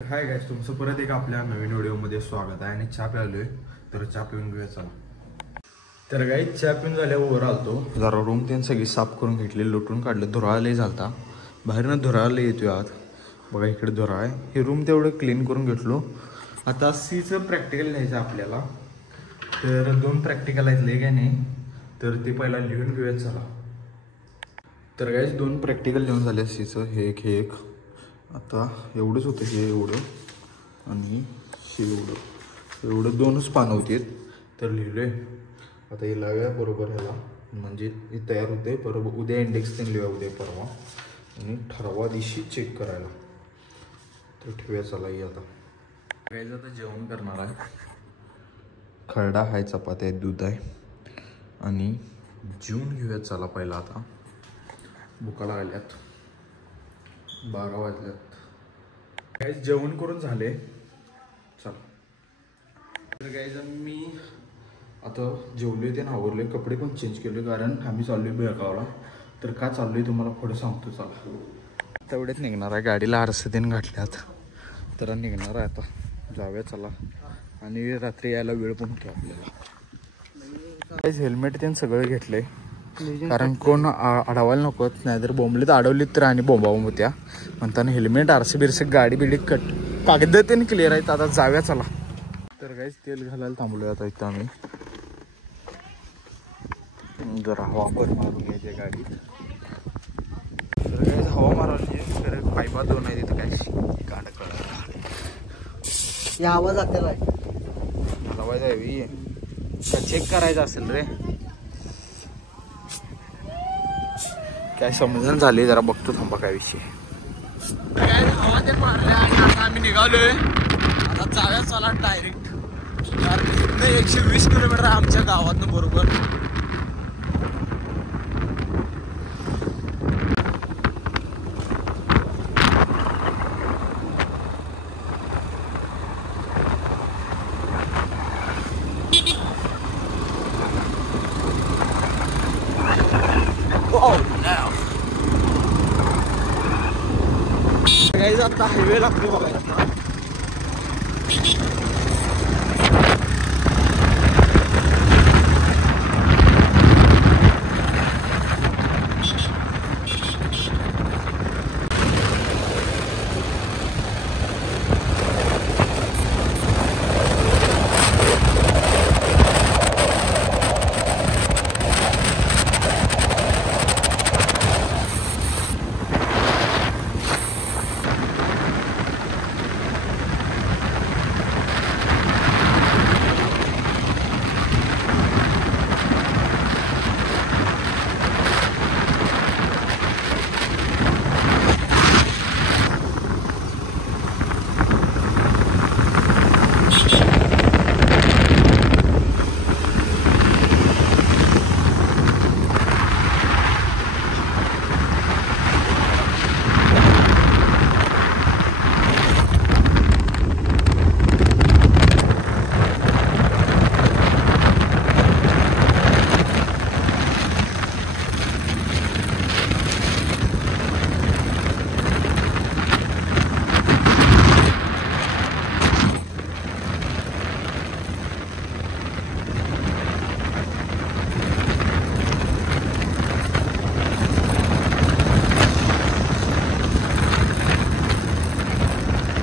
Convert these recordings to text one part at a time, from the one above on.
Hi guys, तुमचं परत एक आपल्या नवीन व्हिडिओमध्ये स्वागत आहे. आणि चहा प्यालोय, तर चहा पिऊन घेऊया चला. तर गाइस, चहा पिऊन झाल्यावर वर आलतो, जरा रूम त्यानं सगळी साफ करून घेतली, लुटून काढलं. धुराळालही झालता, बाहेरनं धुराळाला येतोय आत. बघा इकडे धुरा आहे. हे रूम तेवढं क्लीन करून घेतलो. आता सीचं प्रॅक्टिकल लिहायचं आपल्याला, तर 2 प्रॅक्टिकल आहेत लय काय नाही, तर ते पहिला लिहून घेऊया चला. तर गाइस 2 प्रॅक्टिकल लिहून झाले सीचं, हे एक आता एवढंच होतं, हे एवढं आणि हे एवढं 2च पानं होती, तर लिहिलोय. आता हे लावूया बरोबर ह्याला, म्हणजे हे तयार होते. बरोबर उद्या इंडेक्स ते लिहूया, उद्या परवा, आणि ठरवा दिवशी चेक करायला. तर ठेवूया चला. ही आता गाइस आता जेवण करणार आहे. खरडा आहे, चपाती आहे, दूध आहे, आणि जेवून घेऊया चला पहिला. आता भुका लागल्यात, 12 वाजल्यात. गाइस जेवण करून झाले चला. तर गाइस मी आता जेवलोय ते आवरलोय, कपडे पण चेंज केले, कारण आम्ही चाललोय बेळगावला. तर का चाललोय तुम्हाला पुढे सांगतो चला. तेवढ्यात निघणार आहे, गाडीला आरसे देऊन घातल्यात, तर निघणार आहे आता. जाऊया चला. आणि रात्री यायला वेळ पण होतो आपल्याला. गाइस हेल्मेट ते सगळं घेतलंय, कारण कोण अडवायला नको, नाहीतर बोंबलीत अडवलीत तर आणि बोंबाबोंब होत्या. म्हणताना हेल्मेट, आरसे बिरसे, गाडी बिडी कागद ते क्लिअर आहेत. आता जाऊया चला. तर गाइस तेल घालायला थांबलोय आता इथं आम्ही. जरा हवा पण मारून घ्यायची गाडीत. तर गाइस हवा मारायची, तर पायपा 2 आहे तिथं. काय काढ या आवाज जातेला आहे, हलवायचं आहे का चेक करायचं असेल रे, काय समजून झाले. जरा बघतो थांबा काय विषय. हवा ते मारल्या आणि आता आम्ही निघालोय. आता जाऊया चला डायरेक्ट, कारण 120 किलोमीटर आमच्या गावातनं बरोबर. गाइस आता हायवे लागतो बघायला.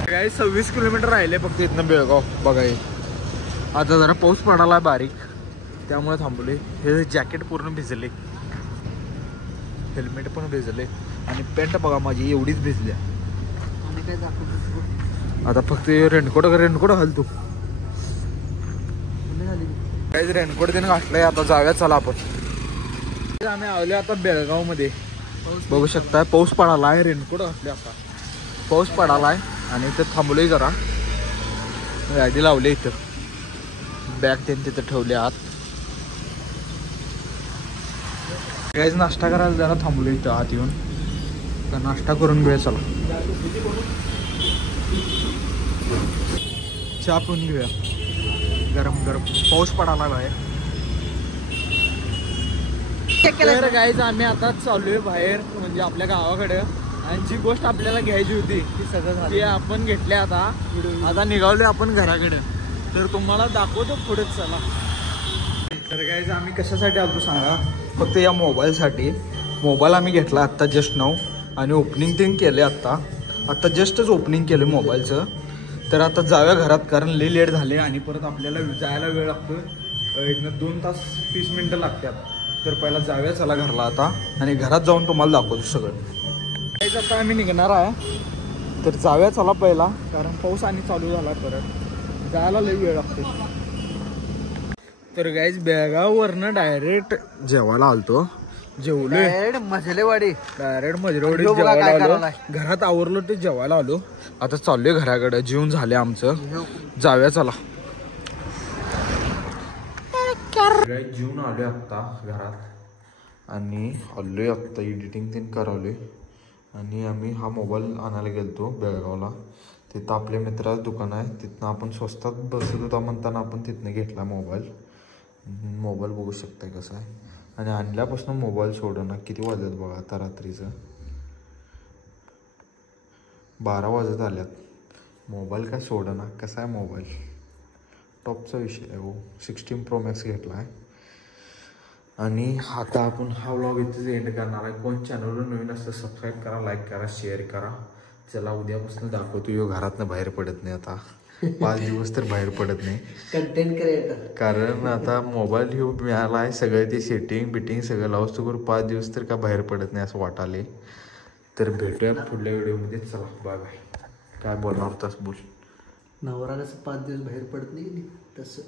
गाइस 26 किलोमीटर राहिले फक्त इथनं बेळगाव बघाय. आता जरा पाऊस पडाला बारीक, त्यामुळे थांबले. हे जॅकेट पूर्ण भिजले, हेल्मेट पण भिजले, आणि पॅन्ट बघा माझी एवढीच भिजल्या. आता फक्त रेनकोट घालतो. काही रेनकोट त्याने घातलंय. आता जाऊया चला आपण. आम्ही आलो आता बेळगाव मध्ये. बघू शकता पाऊस पडाला आहे, रेनकोट घातले. आता पाऊस पडाला आहे आणि इथं थांबलोय, जरा गाडी लावली इथं, बॅग त्यांनी तिथं ठेवले आत. गाइस नाश्ता करायला जरा थांबलो इथं आत येऊन, तर नाश्ता करून घेऊया चला. चहा पिऊन घेऊया गरम गरम, पाऊस पडाला बाहेर. तर गाइस आम्ही आता चाललोय बाहेर, म्हणजे आपल्या गावाकडे. आणि जी गोष्ट आपल्याला घ्यायची होती ती सगळं ती आपण घेतली. आता निघालोय आपण घराकडे. तर तुम्हाला दाखवतो पुढे. चला. तर काय आम्ही कशासाठी आलो सांगा. फक्त या मोबाईलसाठी. मोबाईल आम्ही घेतला आत्ता जस्ट नाव आणि ओपनिंग ते केले आत्ता जस्टच ओपनिंग केलं मोबाईलचं. तर आता जाऊया घरात कारण लई लेट झाले आणि परत आपल्याला जायला वेळ लागतो. इथनं 2 तास 30 मिनटं लागतात. तर पहिला जाऊया चला घरला आता आणि घरात जाऊन तुम्हाला दाखवतो सगळं. काहीच आता आम्ही निघणार आहे. तर जाऊया चला पहिला कारण पाऊस आणि चालू झाला परत जायला लई वेळ लागते. तर गाईज बेळगाववरनं डायरेक्ट जेवायला आलतो. जेवलोय मजलेवाडी डायरेक्ट मजरेवाडी जेवायला आलो. घरात आवरलो ते जेवायला आलो. आता चाललोय घराकडे. जेवून झाले आमचं. जाऊया चला. जेवून आलोय आत्ता घरात आणि आलोय आत्ता एडिटिंग ते करावलोय. आणि आम्ही हा मोबाईल आणायला गेलतो बेळगावला. तिथं आपल्या मित्राचं दुकान आहे. तिथनं आपण स्वस्तात बसत होता म्हणताना आपण तिथनं घेतला मोबाईल. मोबाईल बघू शकताय कसा आहे. आणि आणल्यापासून मोबाईल सोडना. किती वाजत बघा आता रात्रीचं 12 वाजत आल्यात. मोबाईल काय सोडना. कसा आहे मोबाईल. टॉपचा विषय आहे. 16 Pro Max घेतला आहे. आणि आता आपण हा व्लॉग इथेच एंड करणार आहे. कोण चॅनलवर नवीन असतं सबस्क्राईब करा, लाईक करा, शेअर करा. चला उद्यापासून दाखवतो. यो घरातनं बाहेर पडत नाही आता 5 दिवस तर बाहेर पडत नाही. Content creator. कारण आता मोबाईल हे मिळाला आहे. सगळं ते सेटिंग बिटिंग सगळं लावतो करून 5 दिवस तर का बाहेर पडत नाही असं वाटाले. तर भेटूया पुढल्या व्हिडिओमध्ये. चला बाय बाय. काय बोलणार होतास बोल. नवरा कसं 5 दिवस बाहेर पडत नाही तसं.